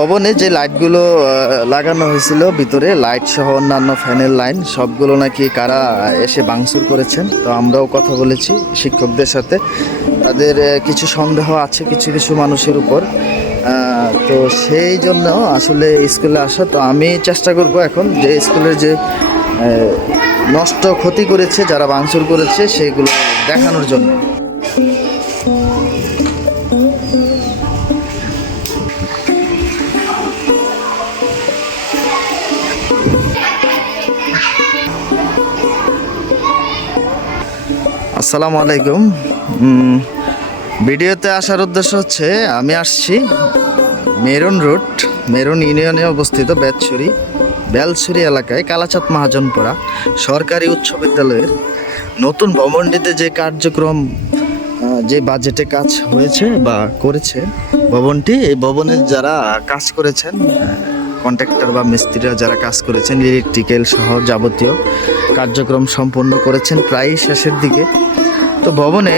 ভবনে যে লাইটগুলো লাগানো হয়েছিল ভিতরে, লাইট সহ অন্যান্য ফ্যানের লাইন, সবগুলো নাকি কারা এসে ভাঙচুর করেছেন, তো আমরাও কথা বলেছি শিক্ষকদের সাথে। তাদের কিছু সন্দেহ আছে কিছু কিছু মানুষের উপর তো সেই জন্য আসলে স্কুলে আসা, তো আমি চেষ্টা করব এখন যে স্কুলের যে নষ্ট ক্ষতি করেছে, যারা ভাঙচুর করেছে, সেগুলো দেখানোর জন্য। আসসালামু আলাইকুম। ভিডিওতে আসার উদ্দেশ্য হচ্ছে, আমি আসছি মেরুন রোড, মেরুন ইউনিয়নে অবস্থিত বেতছড়ি, বেলছড়ি এলাকায় কালাচাঁদ মহাজনপাড়া সরকারি উচ্চ বিদ্যালয়ের নতুন ভবনটিতে যে কার্যক্রম যে বাজেটে কাজ হয়েছে বা করেছে ভবনটি, এই ভবনের যারা কাজ করেছেন কন্ট্রাক্টর বা মিস্ত্রিরা যারা কাজ করেছেন ইলেকট্রিক্যাল সহ যাবতীয় কার্যক্রম সম্পন্ন করেছেন প্রায় শেষের দিকে তো ভবনে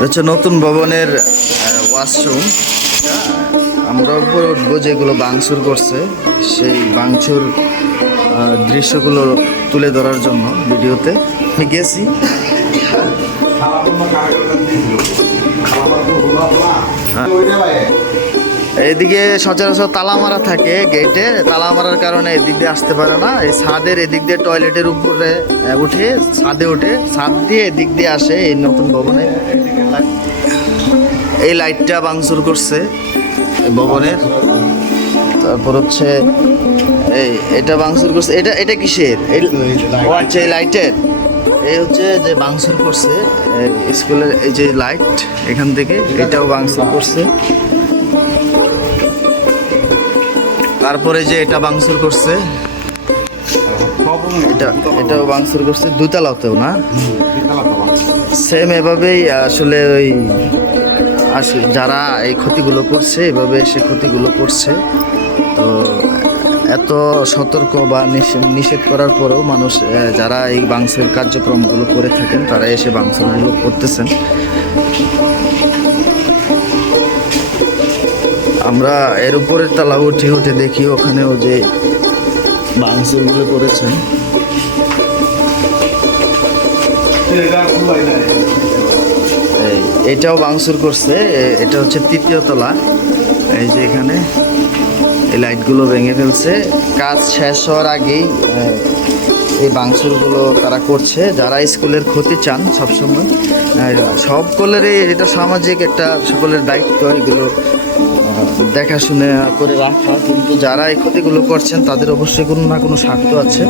হচ্ছে নতুন ভবনের ওয়াশরুম আমরা উপরে উঠবো যেগুলো বাংচুর করছে সেই আহ, দৃশ্যগুলো তুলে ধরার জন্য ভিডিওতে আমি গেছি। এইদিকে সচরাচর তালা মারা থাকে গেটে তালা মারার কারণে এদিক দিয়ে আসতে পারে না। এই ছাদের এদিক দিয়ে টয়লেটের উপরে উঠে, ছাদে উঠে, ছাদ দিয়ে এদিক দিয়ে আসে এই নতুন ভবনে। এই লাইটটা ভাঙচুর করছে ভবনের তারপর হচ্ছে, এই, এটা ভাঙচুর করছে। এটা এটা কিসের? আচ্ছা এই লাইটের এই হচ্ছে যে ভাঙচুর করছে স্কুলের এই যে লাইট এখান থেকে, এটাও ভাঙচুর করছে। তারপরে যে এটা বাংসুর করছে, এটা, এটাও বাংসুর করছে, দুতলাতেও না? সেম এভাবেই আসলে ওই আসলে যারা এই ক্ষতিগুলো করছে, এভাবে সে ক্ষতিগুলো করছে। তো এত সতর্ক বা নিষে- নিষেধ করার পরেও মানুষ যারা এই বাংসের কার্যক্রমগুলো করে থাকেন, তারা এসে বাংসগুলো করতেছেন। আমরা এর উপরের তালা উঠে উঠে দেখি ওখানেও যে বাংসুরগুলো করেছেন। এটাও বাংসুর করছে এটা হচ্ছে তৃতীয় তলা। এই যে এখানে এই লাইটগুলো ভেঙে ফেলছে। কাজ শেষ হওয়ার আগেই এই বাংসুরগুলো তারা করছে। যারা স্কুলের ক্ষতি চান সবসময় সকলেরই এটা সামাজিক একটা সকলের দায়িত্ব, এগুলো দেখাশুনে করে রাখা। কিন্তু যারা এই ক্ষতিগুলো করছেন, তাদের অবশ্যই কোনো না কোনো স্বার্থ আছে।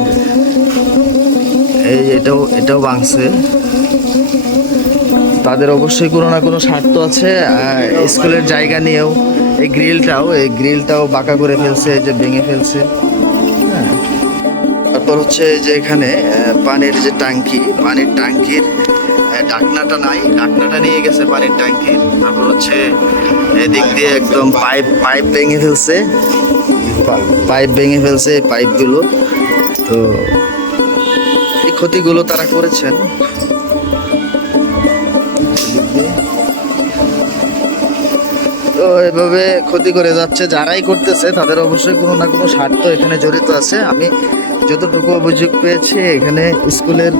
এই এটাও এটাও ভাঙছে তাদের অবশ্যই কোনো না কোনো স্বার্থ আছে। স্কুলের জায়গা নিয়েও, এই গ্রিলটাও এই গ্রিলটাও বাঁকা করে ফেলছে, এই যে ভেঙে ফেলছে। তারপর হচ্ছে যে এখানে পানির যে ট্যাঙ্কি, পানির ট্যাঙ্কির ডাকনাটা নাই, ডাকনাটা নিয়ে গেছে পানির ট্যাঙ্কির তারপর হচ্ছে এদিক দিয়ে একদম পাইপ পাইপ ভেঙে ফেলছে। পাইপ ভেঙে ফেলছে পাইপগুলো। তো এই ক্ষতিগুলো তারা করেছেন। এভাবে ক্ষতি করে যাচ্ছে, যারাই করতেছে তাদের অবশ্যই কোনো না কোনো স্বার্থ এখানে জড়িত আছে। আমি যতটুকু অভিযোগ পেয়েছি, এখানে স্কুলের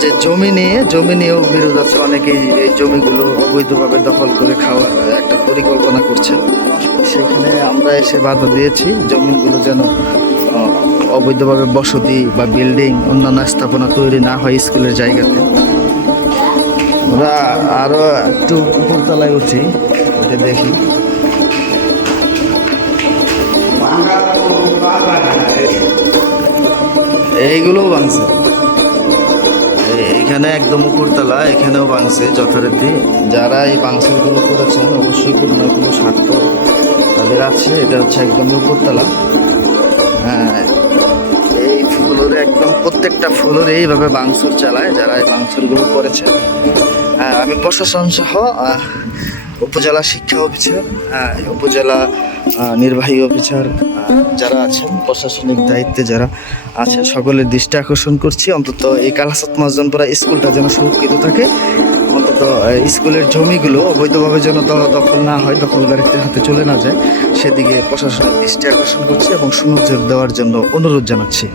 যে জমি নিয়ে, জমি নিয়েও বিরোধ আছে। অনেকেই এই জমিগুলো অবৈধভাবে দখল করে খাওয়ার একটা পরিকল্পনা করছেন। সেখানে আমরা এসে বাধা দিয়েছি, জমিগুলো যেন অবৈধভাবে বসতি বা বিল্ডিং, অন্যান্য স্থাপনা তৈরি না হয় স্কুলের জায়গাতে। আমরা আরও একটু উপরতলায় উঠি এটা দেখি। এইগুলোও এই- এইখানে একদম উপরতলা, এখানেও ভাঙছে যথারীতি। যারা এই ভাঙচুরগুলো করেছেন, অবশ্যই কোনো না কোনো স্বার্থ তাদের আছে, এটা হচ্ছে একদম উপরতলা। হ্যাঁ এই ফ্লোরে একদম প্রত্যেকটা ফ্লোরে এইভাবে বাংসুর চালায়, যারা এই বাংসুরগুলো করেছে আমি প্রশাসন সহ উপজেলা শিক্ষা অফিসার উপজেলা নির্বাহী অফিসার যারা আছেন, প্রশাসনিক দায়িত্বে যারা আছেন, সকলের দৃষ্টি আকর্ষণ করছি। অন্তত এই কালাসাত মাজনপুরা স্কুলটা যেন সুরক্ষিত থাকে। অন্তত স্কুলের জমিগুলো অবৈধভাবে যেন দখল না হয়, দখলদারিত্বের হাতে চলে না যায়, সেদিকে প্রশাসনের দৃষ্টি আকর্ষণ করছি এবং সুনজর দেওয়ার জন্য অনুরোধ জানাচ্ছি।